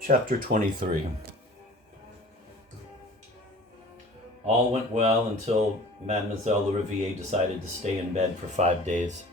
Chapter 23. All went well until Mademoiselle Lariviere decided to stay in bed for 5 days.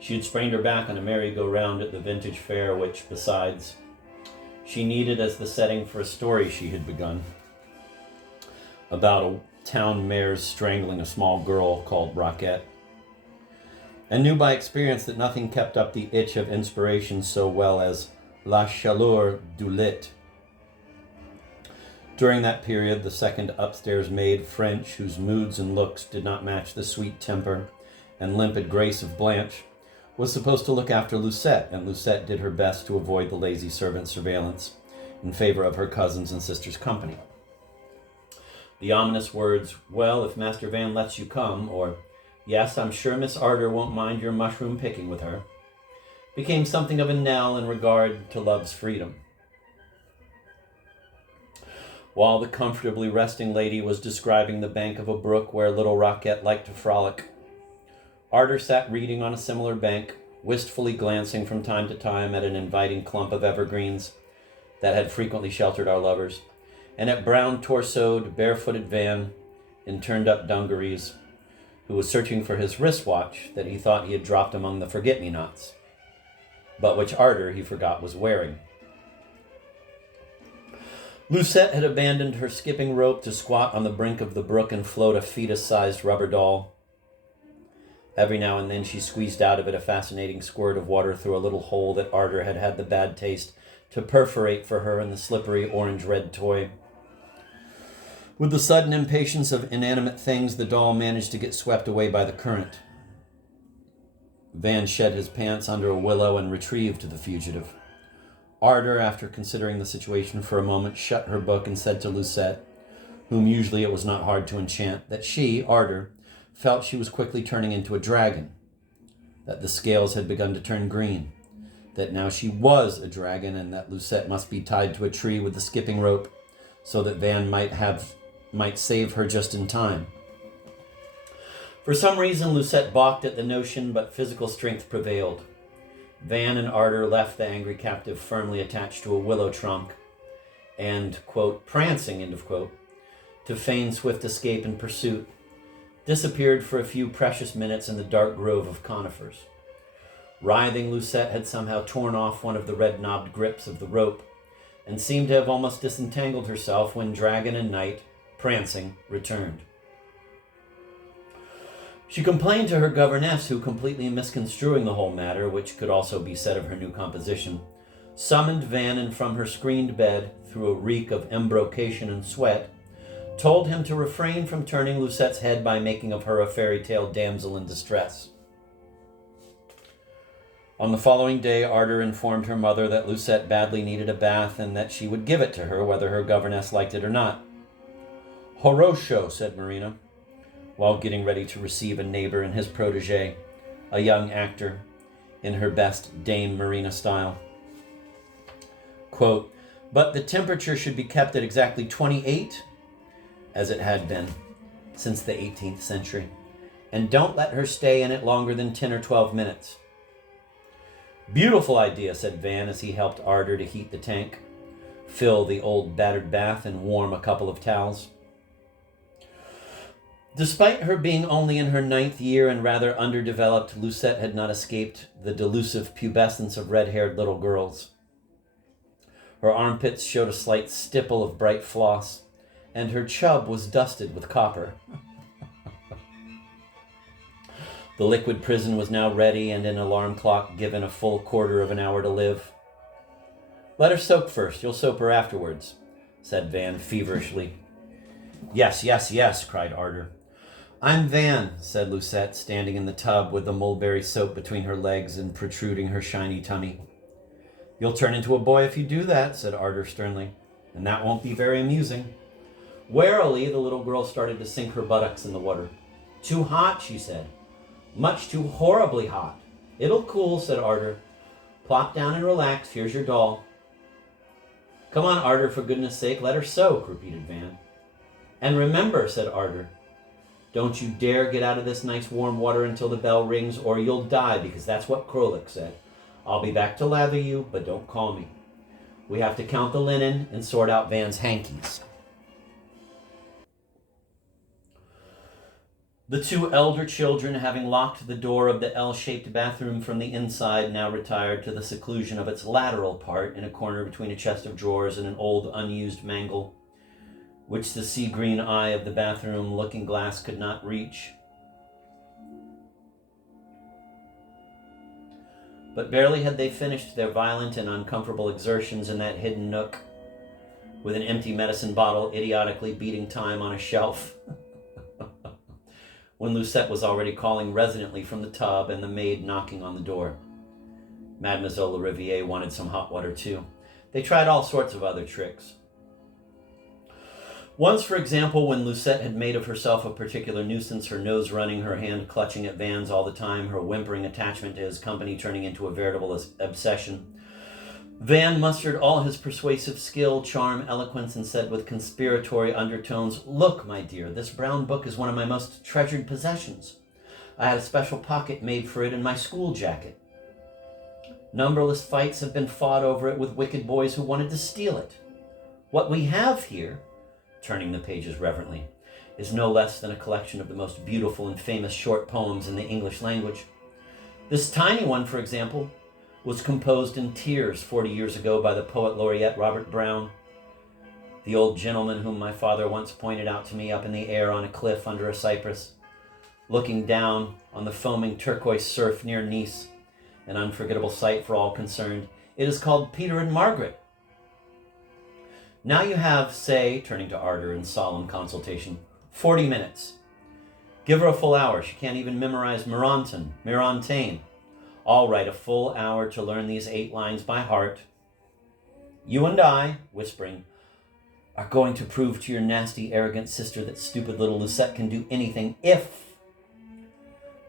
She had sprained her back on a merry-go-round at the vintage fair, which, besides, she needed as the setting for a story she had begun about a town mayor's strangling a small girl called Roquette, and knew by experience that nothing kept up the itch of inspiration so well as La Chaleur du Lit. During that period, the second upstairs maid, French, whose moods and looks did not match the sweet temper and limpid grace of Blanche, was supposed to look after Lucette, and Lucette did her best to avoid the lazy servant surveillance in favor of her cousins and sisters' company. The ominous words, "Well, if Master Van lets you come," or "Yes, I'm sure Miss Ardor won't mind your mushroom picking with her," became something of a knell in regard to love's freedom. While the comfortably resting lady was describing the bank of a brook where little Roquette liked to frolic, Ardor sat reading on a similar bank, wistfully glancing from time to time at an inviting clump of evergreens that had frequently sheltered our lovers, and at brown-torsoed, barefooted Van in turned-up dungarees, who was searching for his wristwatch that he thought he had dropped among the forget-me-nots, but which Ardor, he forgot, was wearing. Lucette had abandoned her skipping rope to squat on the brink of the brook and float a fetus-sized rubber doll. Every now and then she squeezed out of it a fascinating squirt of water through a little hole that Ardor had had the bad taste to perforate for her in the slippery orange-red toy. With the sudden impatience of inanimate things, the doll managed to get swept away by the current. Van shed his pants under a willow and retrieved the fugitive. Ardor, after considering the situation for a moment, shut her book and said to Lucette, whom usually it was not hard to enchant, that she, Ardor, felt she was quickly turning into a dragon, that the scales had begun to turn green, that now she was a dragon, and that Lucette must be tied to a tree with the skipping rope so that Van might save her just in time. For some reason, Lucette balked at the notion, but physical strength prevailed. Van and Ardor left the angry captive firmly attached to a willow trunk and, quote, prancing, end of quote, to feign swift escape and pursuit, disappeared for a few precious minutes in the dark grove of conifers. Writhing, Lucette had somehow torn off one of the red-knobbed grips of the rope and seemed to have almost disentangled herself when Dragon and Knight, prancing, returned. She complained to her governess, who, completely misconstruing the whole matter, which could also be said of her new composition, summoned Van, and from her screened bed, through a reek of embrocation and sweat, told him to refrain from turning Lucette's head by making of her a fairy tale damsel in distress. On the following day, Ardor informed her mother that Lucette badly needed a bath and that she would give it to her whether her governess liked it or not. "Horosho," said Marina, while getting ready to receive a neighbor and his protege, a young actor, in her best Dame Marina style. Quote, "But the temperature should be kept at exactly 28, as it had been since the 18th century, and don't let her stay in it longer than 10 or 12 minutes. "Beautiful idea," said Van as he helped Ardor to heat the tank, fill the old battered bath, and warm a couple of towels. Despite her being only in her 9th year and rather underdeveloped, Lucette had not escaped the delusive pubescence of red-haired little girls. Her armpits showed a slight stipple of bright floss, and her chub was dusted with copper. The liquid prison was now ready, and an alarm clock given a full quarter of an hour to live. "Let her soak first. You'll soap her afterwards," said Van feverishly. "Yes, yes, yes," cried Ardor. "I'm Van," said Lucette, standing in the tub with the mulberry soap between her legs and protruding her shiny tummy. "You'll turn into a boy if you do that," said Ardor sternly, "and that won't be very amusing." Warily, the little girl started to sink her buttocks in the water. "Too hot," she said. "Much too horribly hot." "It'll cool," said Ardor. "Plop down and relax. Here's your doll." "Come on, Ardor, for goodness sake, let her soak," repeated Van. "And remember," said Ardor, "don't you dare get out of this nice warm water until the bell rings, or you'll die, because that's what Krolik said. I'll be back to lather you, but don't call me." We have to count the linen and sort out Van's hankies. The two elder children, having locked the door of the L-shaped bathroom from the inside, now retired to the seclusion of its lateral part in a corner between a chest of drawers and an old unused mangle, which the sea-green eye of the bathroom looking glass could not reach. But barely had they finished their violent and uncomfortable exertions in that hidden nook, with an empty medicine bottle idiotically beating time on a shelf, when Lucette was already calling resonantly from the tub and the maid knocking on the door. Mademoiselle Lariviere wanted some hot water too. They tried all sorts of other tricks. Once, for example, when Lucette had made of herself a particular nuisance, her nose running, her hand clutching at Van's all the time, her whimpering attachment to his company turning into a veritable obsession, Van mustered all his persuasive skill, charm, eloquence, and said with conspiratory undertones, "Look, my dear, this brown book is one of my most treasured possessions. I had a special pocket made for it in my school jacket. Numberless fights have been fought over it with wicked boys who wanted to steal it. What we have here," turning the pages reverently, "is no less than a collection of the most beautiful and famous short poems in the English language. This tiny one, for example, was composed in tears 40 years ago by the poet laureate Robert Brown, the old gentleman whom my father once pointed out to me up in the air on a cliff under a cypress, looking down on the foaming turquoise surf near Nice, an unforgettable sight for all concerned. It is called Peter and Margaret. Now you have, say," turning to Arder in solemn consultation, 40 minutes. Give her a full hour. She can't even memorize Mirontaine. All right, a full hour to learn these 8 lines by heart. You and I," whispering, "are going to prove to your nasty, arrogant sister that stupid little Lucette can do anything if,"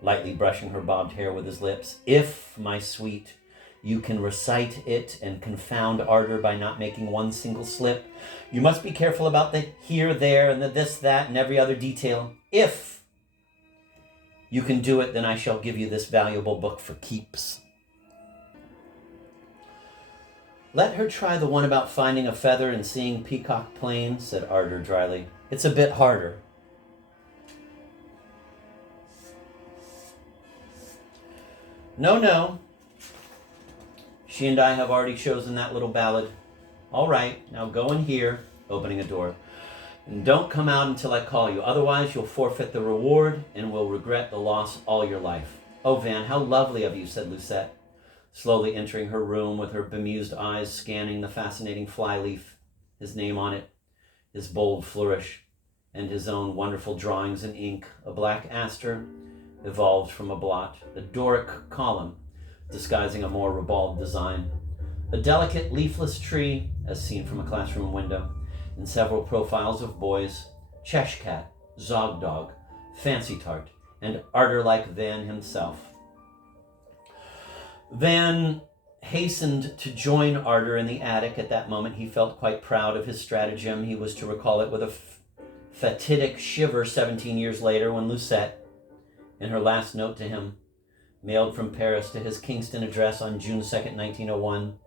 lightly brushing her bobbed hair with his lips, "if, my sweet, you can recite it and confound Arder by not making one single slip. You must be careful about the here, there, and the this, that, and every other detail. If you can do it, then I shall give you this valuable book for keeps." "Let her try the one about finding a feather and seeing Peacock Plain," said Arder dryly. "It's a bit harder." No. She and I have already chosen that little ballad. All right, now go in here," opening a door, "and don't come out until I call you. Otherwise, you'll forfeit the reward and will regret the loss all your life." "Oh, Van, how lovely of you," said Lucette, slowly entering her room with her bemused eyes scanning the fascinating flyleaf, his name on it, his bold flourish, and his own wonderful drawings in ink, a black aster evolved from a blot, a Doric column disguising a more ribald design, a delicate leafless tree as seen from a classroom window, and several profiles of boys, Cheshkat, Zogdog, Fancy Tart, and Arder-like Van himself. Van hastened to join Arder in the attic. At that moment he felt quite proud of his stratagem. He was to recall it with a fatidic shiver 17 years later when Lucette, in her last note to him, mailed from Paris to his Kingston address on June 2nd, 1901,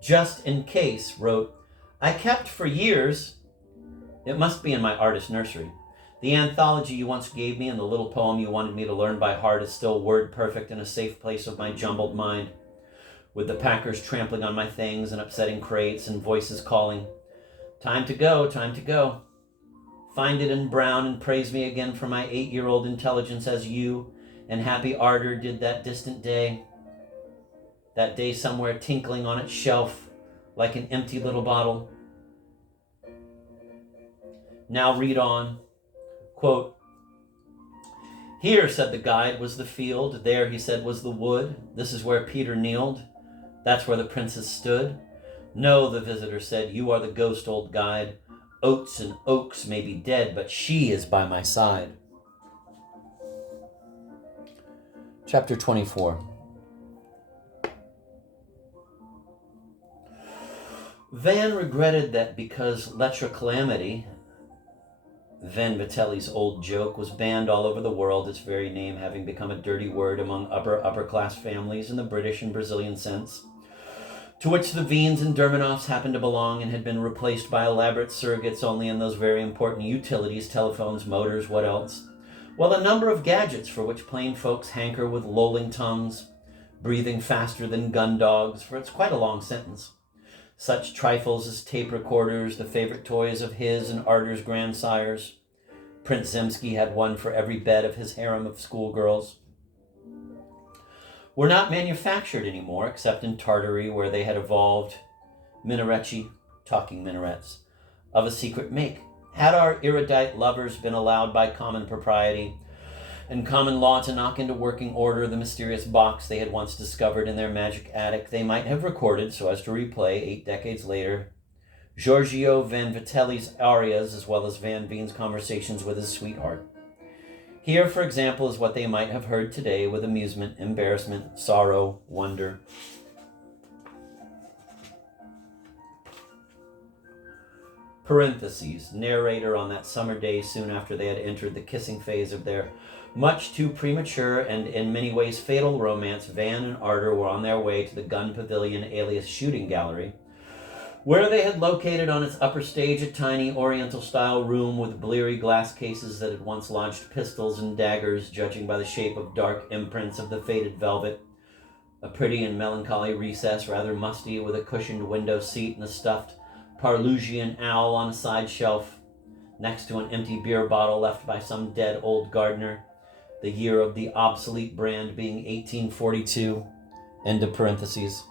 just in case, wrote, "I kept for years, it must be in my artist nursery, the anthology you once gave me and the little poem you wanted me to learn by heart is still word perfect in a safe place of my jumbled mind, with the packers trampling on my things and upsetting crates and voices calling, 'Time to go, time to go.' Find it in brown and praise me again for my 8-year-old intelligence as you and happy Arder did that distant day. That day somewhere tinkling on its shelf like an empty little bottle. Now read on." Quote, "Here," said the guide, "was the field. There," he said, "was the wood. This is where Peter kneeled. That's where the princess stood. No," the visitor said, "you are the ghost, old guide. Oats and oaks may be dead, but she is by my side." Chapter 24. Van regretted that because Lettre Calamity, Van Vitelli's old joke, was banned all over the world, its very name having become a dirty word among upper-class families in the British and Brazilian sense, to which the Veens and Dermanoffs happened to belong and had been replaced by elaborate surrogates only in those very important utilities, telephones, motors, what else? Well, a number of gadgets for which plain folks hanker with lolling tongues, breathing faster than gun dogs, for it's quite a long sentence. Such trifles as tape recorders, the favorite toys of his and Arter's grandsires. Prince Zemsky had one for every bed of his harem of schoolgirls. Were not manufactured anymore, except in Tartary, where they had evolved minaretchi, talking minarets, of a secret make. Had our erudite lovers been allowed by common propriety and common law to knock into working order the mysterious box they had once discovered in their magic attic, they might have recorded, so as to replay 8 decades later, Giorgio Van Vitelli's arias as well as Van Veen's conversations with his sweetheart. Here, for example, is what they might have heard today with amusement, embarrassment, sorrow, wonder. Parentheses, narrator on that summer day soon after they had entered the kissing phase of their much too premature and in many ways fatal romance, Van and Arter were on their way to the gun pavilion alias shooting gallery, where they had located on its upper stage a tiny Oriental-style room with bleary glass cases that had once lodged pistols and daggers, judging by the shape of dark imprints of the faded velvet. A pretty and melancholy recess, rather musty, with a cushioned window seat and a stuffed Parlusian owl on a side shelf, next to an empty beer bottle left by some dead old gardener, the year of the obsolete brand being 1842, end of parentheses.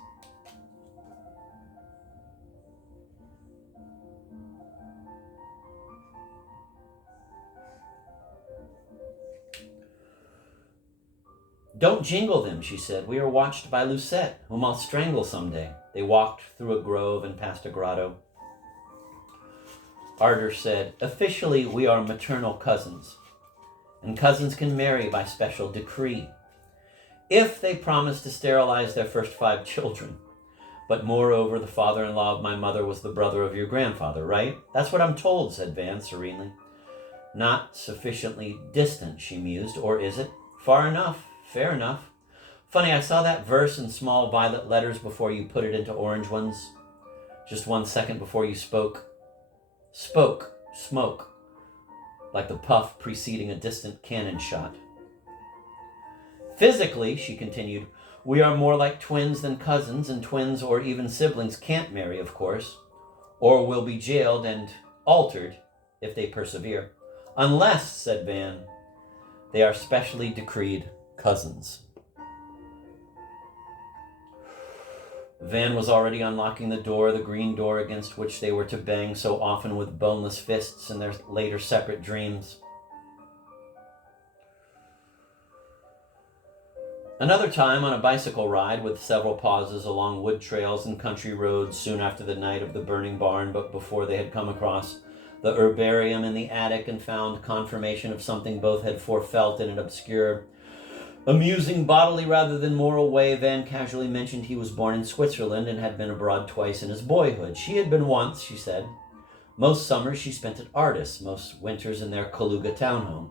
Don't jingle them, she said. We are watched by Lucette, whom I'll strangle someday. They walked through a grove and past a grotto. Arter said, officially we are maternal cousins, and cousins can marry by special decree, if they promise to sterilize their first 5 children. But moreover, the father-in-law of my mother was the brother of your grandfather, right? That's what I'm told, said Van serenely. Not sufficiently distant, she mused, or is it? Far enough, fair enough. Funny, I saw that verse in small violet letters before you put it into orange ones. Just 1 second before you spoke. Smoke, like the puff preceding a distant cannon shot. Physically, she continued, we are more like twins than cousins, and twins or even siblings can't marry, of course, or will be jailed and altered if they persevere. Unless, said Van, they are specially decreed cousins. Van was already unlocking the door, the green door against which they were to bang so often with boneless fists in their later separate dreams. Another time on a bicycle ride with several pauses along wood trails and country roads soon after the night of the burning barn, but before they had come across the herbarium in the attic and found confirmation of something both had forefelt in an obscure, amusing bodily rather than moral way, Van casually mentioned he was born in Switzerland and had been abroad twice in his boyhood. She had been once, she said. Most summers she spent at Artis, most winters in their Kaluga townhome,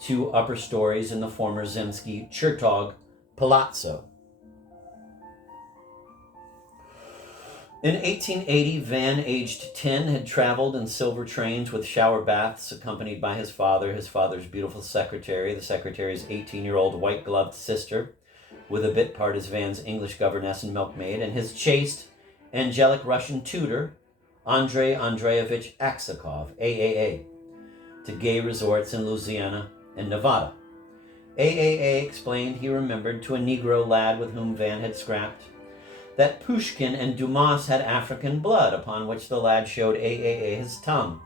2 upper stories in the former Zemsky Chertog Palazzo. In 1880, Van, aged 10, had traveled in silver trains with shower baths, accompanied by his father's beautiful secretary, the secretary's 18-year-old white-gloved sister, with a bit part as Van's English governess and milkmaid, and his chaste, angelic Russian tutor, Andrei Andreevich Aksakov, AAA, to gay resorts in Louisiana and Nevada. AAA explained he remembered to a Negro lad with whom Van had scrapped that Pushkin and Dumas had African blood, upon which the lad showed AAA his tongue,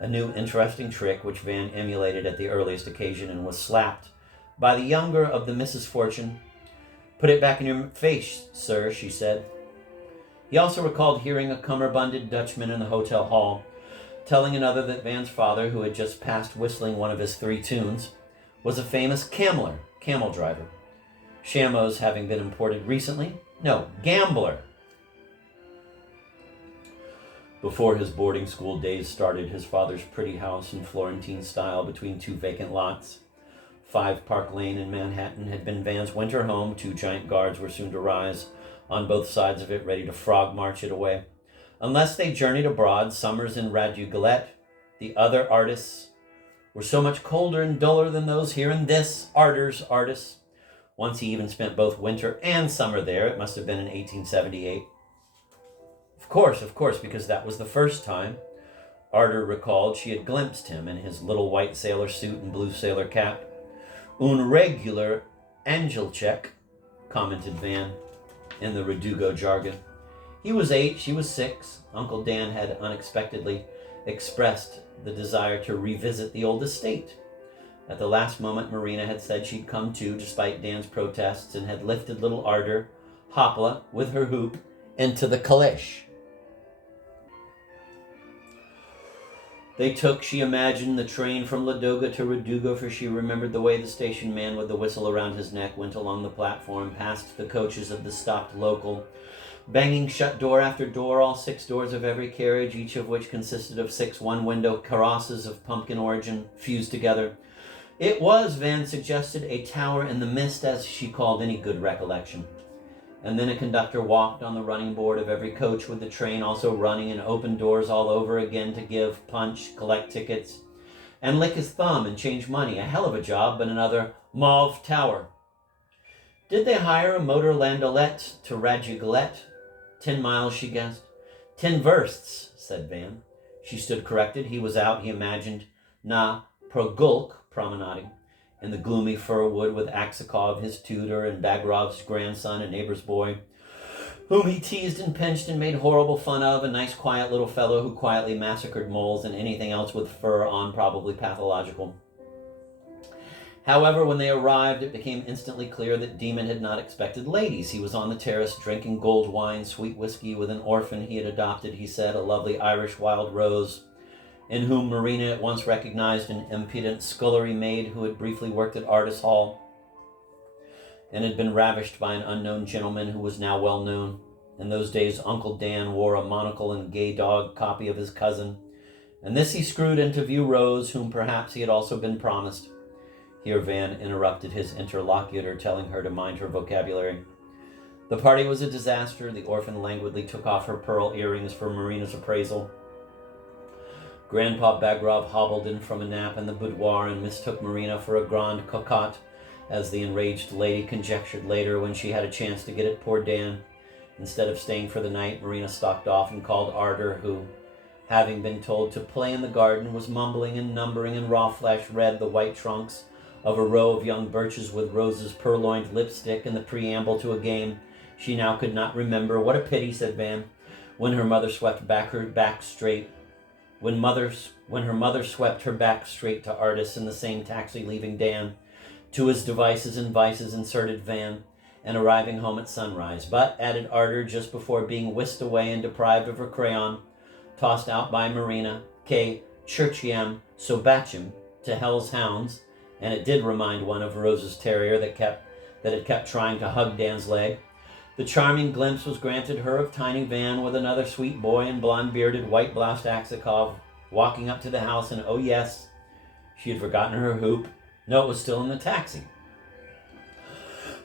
a new interesting trick which Van emulated at the earliest occasion and was slapped by the younger of the Mrs. Fortune. Put it back in your face, sir, she said. He also recalled hearing a cummerbunded Dutchman in the hotel hall telling another that Van's father, who had just passed whistling one of his 3 tunes, was a famous camel driver. Shamos having been imported recently. No, gambler. Before his boarding school days started, his father's pretty house in Florentine style between 2 vacant lots, 5 Park Lane in Manhattan, had been Van's winter home. 2 giant guards were soon to rise on both sides of it, ready to frog march it away. Unless they journeyed abroad, summers in Radugulette, the other artists were so much colder and duller than those here in this Ardor's artists. Once he even spent both winter and summer there. It must have been in 1878. Of course, because that was the first time, Ardor recalled, she had glimpsed him in his little white sailor suit and blue sailor cap. Un regular Angelcheck, commented Van in the Radugo jargon. He was 8, she was 6. Uncle Dan had unexpectedly expressed the desire to revisit the old estate. At the last moment, Marina had said she'd come too, despite Dan's protests, and had lifted little Ardor, Hopla, with her hoop, into the caleche. They took, she imagined, the train from Ladoga to Raduga, for she remembered the way the station man with the whistle around his neck went along the platform, past the coaches of the stopped local, banging shut door after door, all 6 doors of every carriage, each of which consisted of 6 one-window carrosses of pumpkin origin, fused together. It was, Van suggested, a tower in the mist, as she called any good recollection. And then a conductor walked on the running board of every coach with the train also running, and opened doors all over again to give, punch, collect tickets, and lick his thumb and change money. A hell of a job, but another mauve tower. Did they hire a motor landaulet to Radugulette? 10 miles, she guessed. 10 versts, said Van. She stood corrected. He was out, he imagined, na Progulk, promenading in the gloomy fir wood with Aksakov, his tutor, and Bagrov's grandson, a neighbor's boy, whom he teased and pinched and made horrible fun of, a nice quiet little fellow who quietly massacred moles and anything else with fur on, probably pathological. However, when they arrived, it became instantly clear that Demon had not expected ladies. He was on the terrace drinking gold wine, sweet whiskey with an orphan he had adopted, he said, a lovely Irish wild rose, in whom Marina at once recognized an impudent scullery maid who had briefly worked at Artis Hall and had been ravished by an unknown gentleman who was now well known. In those days, Uncle Dan wore a monocle and gay dog copy of his cousin, and this he screwed into view Rose, whom perhaps he had also been promised. Here Van interrupted his interlocutor, telling her to mind her vocabulary. The party was a disaster. The orphan languidly took off her pearl earrings for Marina's appraisal. Grandpa Bagrov hobbled in from a nap in the boudoir and mistook Marina for a grande cocotte, as the enraged lady conjectured later when she had a chance to get at poor Dan. Instead of staying for the night, Marina stalked off and called Ardor, who, having been told to play in the garden, was mumbling and numbering in raw flesh red the white trunks of a row of young birches with Rose's purloined lipstick in the preamble to a game she now could not remember. What a pity, said Van, when her mother swept her back straight to Artis in the same taxi, leaving Dan to his devices and vices, inserted Van, and arriving home at sunrise. But, added Ardor, just before being whisked away and deprived of her crayon, tossed out by Marina, que Churchiam Sobachim, to hell's hounds, and it did remind one of Rose's terrier that had kept trying to hug Dan's leg. The charming glimpse was granted her of tiny Van with another sweet boy in blonde-bearded, white-bloused Aksakov walking up to the house, and oh yes, she had forgotten her hoop. No, it was still in the taxi.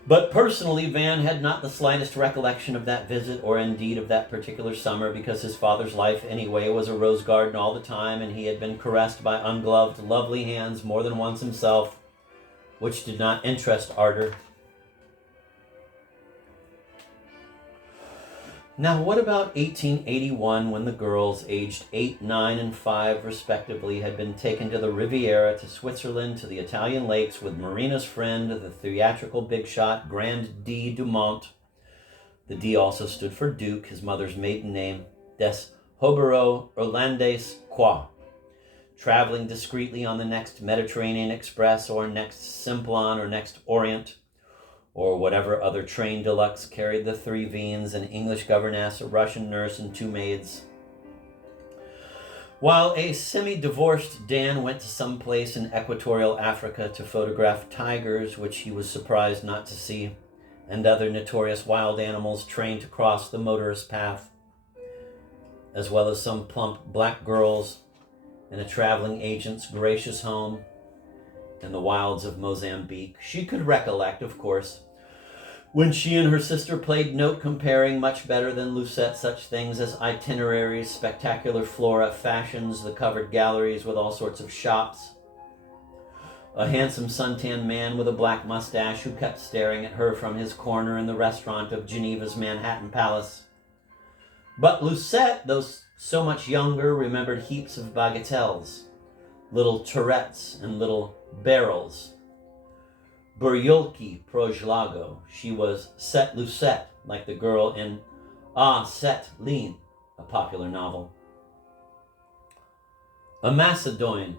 But personally, Van had not the slightest recollection of that visit, or indeed of that particular summer, because his father's life anyway was a rose garden all the time, and he had been caressed by ungloved, lovely hands more than once himself, which did not interest Ardor. Now, what about 1881, when the girls, aged 8, 9, and 5 respectively, had been taken to the Riviera, to Switzerland, to the Italian lakes, with Marina's friend, the theatrical big shot, Grand D. Dumont? The D also stood for Duke, his mother's maiden name, des Hobero Irlandais Qua. Traveling discreetly on the next Mediterranean Express, or next Simplon, or next Orient, or whatever other train deluxe carried the 3 Viens, an English governess, a Russian nurse, and 2 maids. While a semi-divorced Dan went to some place in equatorial Africa to photograph tigers, which he was surprised not to see, and other notorious wild animals trained to cross the motorist path, as well as some plump black girls in a traveling agent's gracious home in the wilds of Mozambique. She could recollect, of course, When she and her sister played note comparing much better than Lucette, such things as itineraries, spectacular flora, fashions, the covered galleries with all sorts of shops. A handsome suntan man with a black mustache who kept staring at her from his corner in the restaurant of Geneva's Manhattan Palace. But Lucette, though so much younger, remembered heaps of bagatelles, little Tourettes and little barrels. Buryolki Projlago. She was Set Lucette, like the girl in Ah, Set Lean, a popular novel. A Macedonian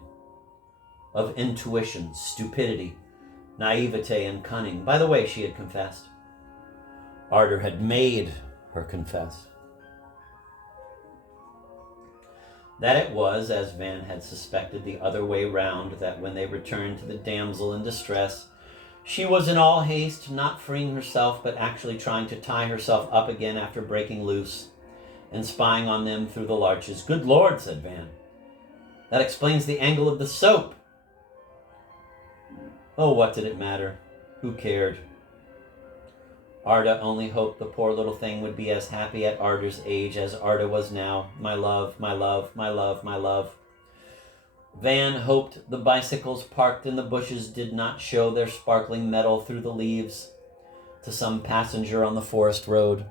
of intuition, stupidity, naivete, and cunning. By the way, she had confessed. Arder had made her confess. That it was, as Van had suspected, the other way round, that when they returned to the damsel in distress, she was in all haste, not freeing herself, but actually trying to tie herself up again after breaking loose, and spying on them through the larches. Good Lord, said Van. That explains the angle of the soap. Oh, what did it matter? Who cared? Arda only hoped the poor little thing would be as happy at Arda's age as Arda was now. My love, my love, my love, my love. Van hoped the bicycles parked in the bushes did not show their sparkling metal through the leaves to some passenger on the forest road.